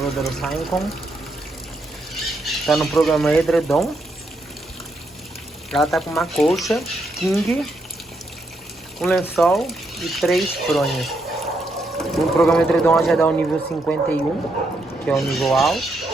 Lavadora sayko. Tá no programa edredom. Ela tá com uma colcha king, um lençol e 3 fronhas. O programa edredom já dá o nível 51, que é o nível alto.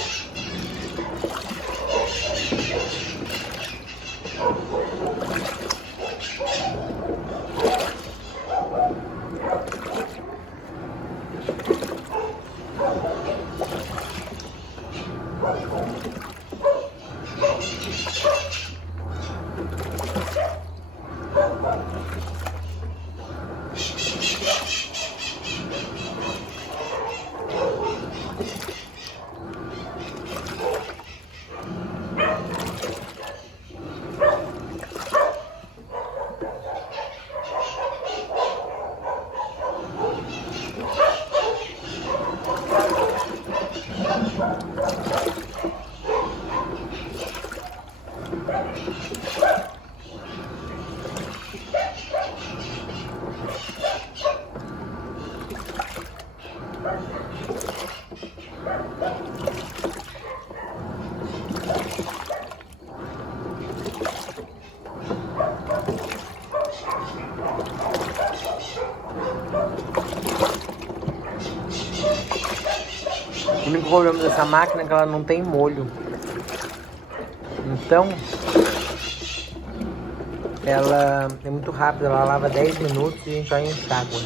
O único problema dessa máquina é que ela não tem molho. Então, ela é muito rápida, ela lava 10 minutos e a gente vai enxágua.